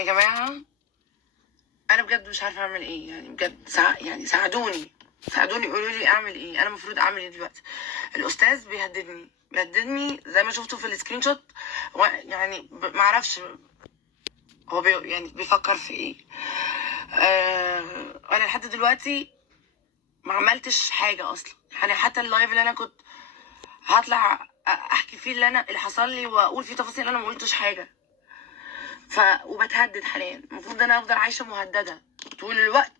يا جماعة أنا بجد مش عارفة أعمل إيه، يعني بجد يعني ساعدوني قولوا لي أعمل إيه. أنا المفروض أعمل إيه دلوقتي؟ الأستاذ بيهددني زي ما شفتوا في السكرين شوت. يعني معرفش هو يعني بيفكر في إيه. أنا لحد دلوقتي ما عملتش حاجة أصلا، يعني حتى اللايف اللي أنا كنت هطلع أحكي فيه اللي حصل لي وأقول فيه تفاصيل، أنا ما قلتش حاجة. وبتهدد حاليا، المفروض انا افضل عايشه مهدده طول الوقت.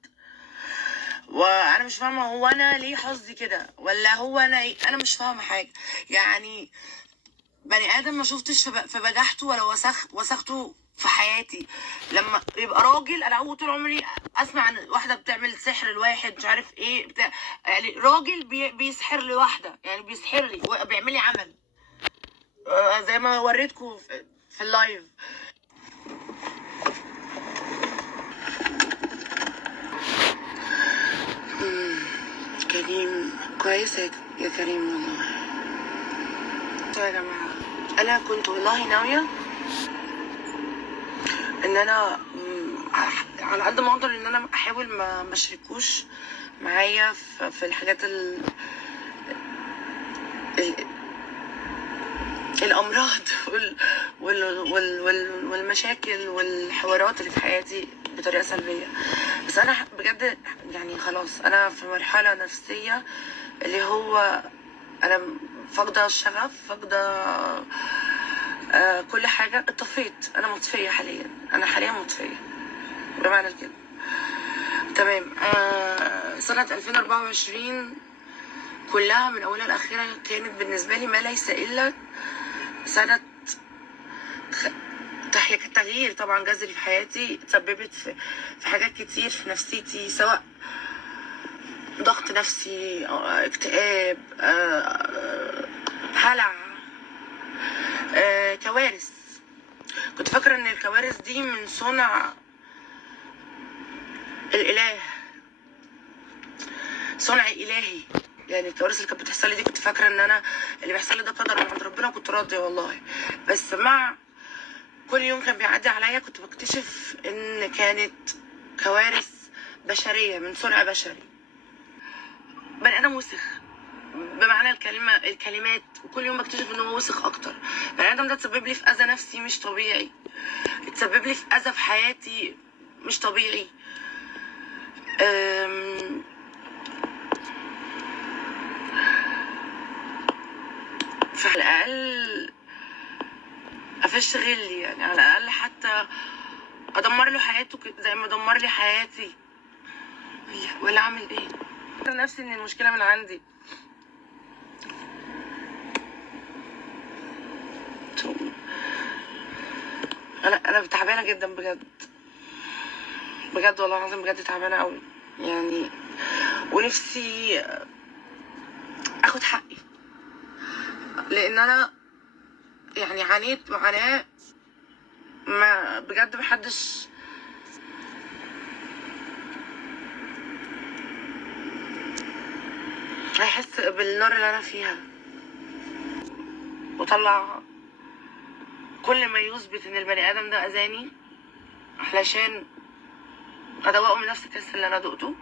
وانا مش فاهمه هو انا ليه حظي كده، ولا هو انا ايه؟ انا مش فاهمه حاجه. يعني بني ادم ما شفتش في بجاحته ولا وسخته في حياتي. لما يبقى راجل، انا اول طول عمري اسمع عن واحده بتعمل سحر لواحد مش عارف ايه بتاع، يعني راجل بيسحر لواحده، يعني بيسحر لي وبيعمل لي عمل زي ما وريتكم في اللايف. كريم كويس يا كريم والله. يا جماعة أنا كنت والله ناوية إن أنا على قد ما أقدر إن أنا أحاول ما أشركوش معايا في الحاجات ال الأمراض والمشاكل والحوارات اللي في حياتي بطريقة سلبية. بس أنا بجد يعني خلاص أنا في مرحلة نفسية اللي هو أنا فاقدة الشغف، فاقدة كل حاجة. اتطفيت، أنا مطفية حاليا، أنا حاليا مطفية بمعنى الكلمة. تمام. سنة 2024 كلها من أولها لآخرها كانت بالنسبة لي ما ليس إلا سنة تغيير طبعا جذري في حياتي. تسببت في حاجات كتير في نفسيتي، سواء ضغط نفسي، اكتئاب، هلع، كوارث. كنت فاكرة ان الكوارث دي من صنع الاله، صنع الهي. يعني الكوارث اللي كانت بتحصل لي دي كنت فاكرة ان انا اللي بيحصل لي ده قدر من عند ربنا، وكنت راضية والله. بس مع كل يوم كان بيعدي عليا كنت بكتشف ان كانت كوارث بشرية من صنع بشري. بني ادم وسخ بمعنى الكلمات، وكل يوم بكتشف ان هو وسخ اكتر. بني ادم ده تسبب لي في اذى نفسي مش طبيعي، تسبب لي في اذى في حياتي مش طبيعي. فعلى الاقل افش غلي، يعني على الاقل حتى ادمر له حياته زي ما دمر لي حياتي، ولا اعمل ايه؟ نفسي ان المشكله من عندي. انا تعبانه جدا بجد، بجد والله العظيم بجد تعبانه قوي يعني. ونفسي اخد حقي، لان انا يعني عانيت معاناه ما بجد محدش هيحس بالنار اللي انا فيها، وطلع كل ما يثبت ان البني ادم ده اذاني علشان ادوقه من نفس الكاس اللي انا دقته،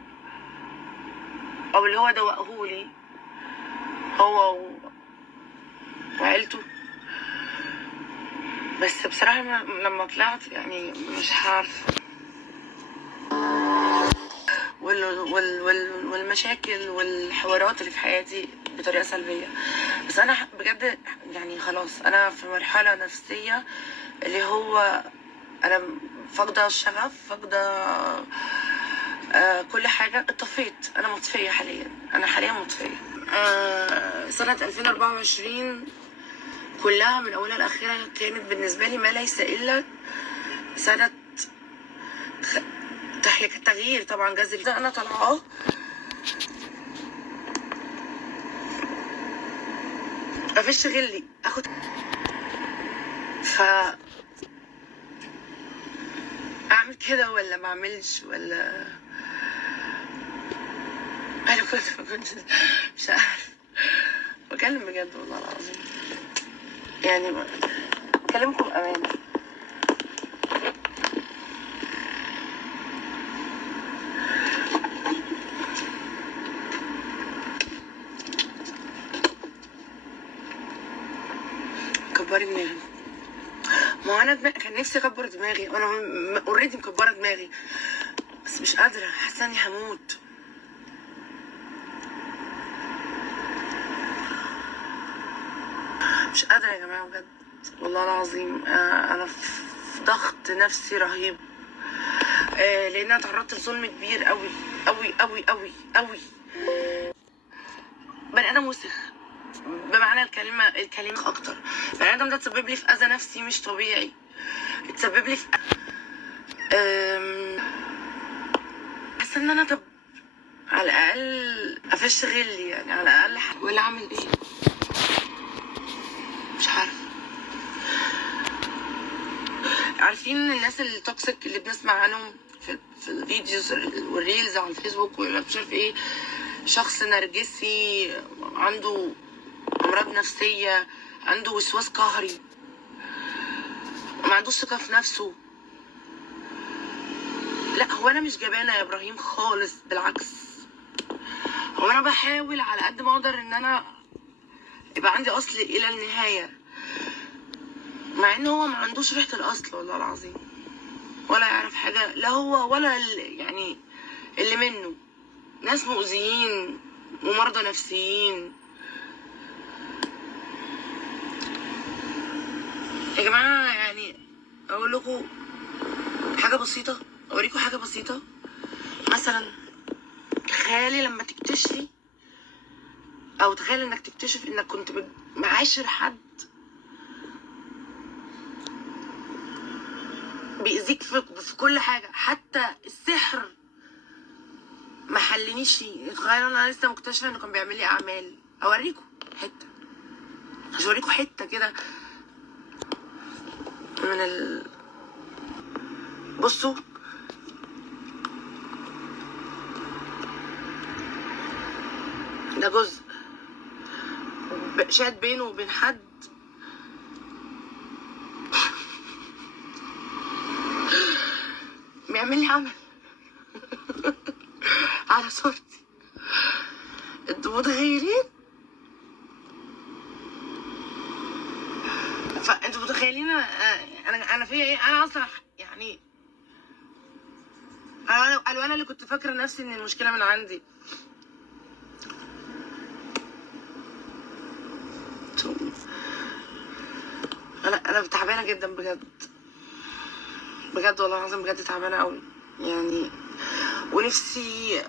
او اللي هو دوقهولي هو وعيلته. بس بصراحة لما طلعت يعني مش عارفة، والمشاكل والحوارات اللي في حياتي بطريقة سلبية. بس أنا بجد يعني خلاص أنا في مرحلة نفسية اللي هو أنا فاقدة الشغف، فاقدة كل حاجة. اتطفيت، أنا مطفية حاليا، أنا حاليا مطفية. سنة 2024 كلها من أولها لآخرها كانت بالنسبة لي ما ليس إلا سنة تغيير طبعا جذري. أنا طالعاه مفيش غلي اخد. اعمل كده ولا ما اعملش، ولا انا كنت مش عارف. بكلم بجد والله العظيم، يعني بكلمكم بأمانة. دماغي. ما هو انا كان نفسي اكبر دماغي، وانا اوريدي مكبره دماغي، بس مش قادره، حاسه اني هموت. مش قادره يا جماعه بجد، والله العظيم. انا في ضغط نفسي رهيب، لان انا تعرضت لظلم كبير قوي قوي قوي قوي قوي. بني ادم وسخ بمعنى الكلمه اكتر. بني ادم ده تسبب لي في اذى نفسي مش طبيعي، تسبب لي في حاسه ان انا، طب على الاقل افش غلي، يعني على الاقل ولا اعمل ايه؟ مش عارفه. عارفين الناس التوكسيك اللي بنسمع عنهم في الفيديوز والريلز على الفيسبوك ولا مش عارف ايه، شخص نرجسي عنده امراض نفسيه، عنده وسواس قهري، ما عندوش ثقه في نفسه. لا، هو انا مش جبانه يا ابراهيم خالص، بالعكس. هو انا بحاول على قد ما اقدر ان انا يبقى عندي اصل الى النهايه، مع ان هو ما عندوش ريحه الاصل والله العظيم، ولا يعرف حاجه، لا هو ولا يعني اللي منه. ناس مؤذيين ومرضى نفسيين. يا جماعه يعني اقول لكم حاجه بسيطه، اوريكم حاجه بسيطه. مثلا تخيلي لما تكتشفي، او تخيل انك تكتشف انك كنت معاشر حد بيأذيك في كل حاجه، حتى السحر ما حلنيش فيه. تخيلوا انا لسه مكتشفه انه كان بيعمل لي اعمال. اوريكم حته، مش اوريكم حته كده من بصوا، ده جزء شات بينه وبين حد بيعمل لي عمل على صورتي. انتوا متخيلين؟ فانتوا متخيلين انا فيا ايه؟ انا اصلا يعني انا اللي كنت فاكره نفسي ان المشكله من عندي. انا تعبانه جدا بجد، بجد والله العظيم، بجد تعبانه قوي يعني. ونفسي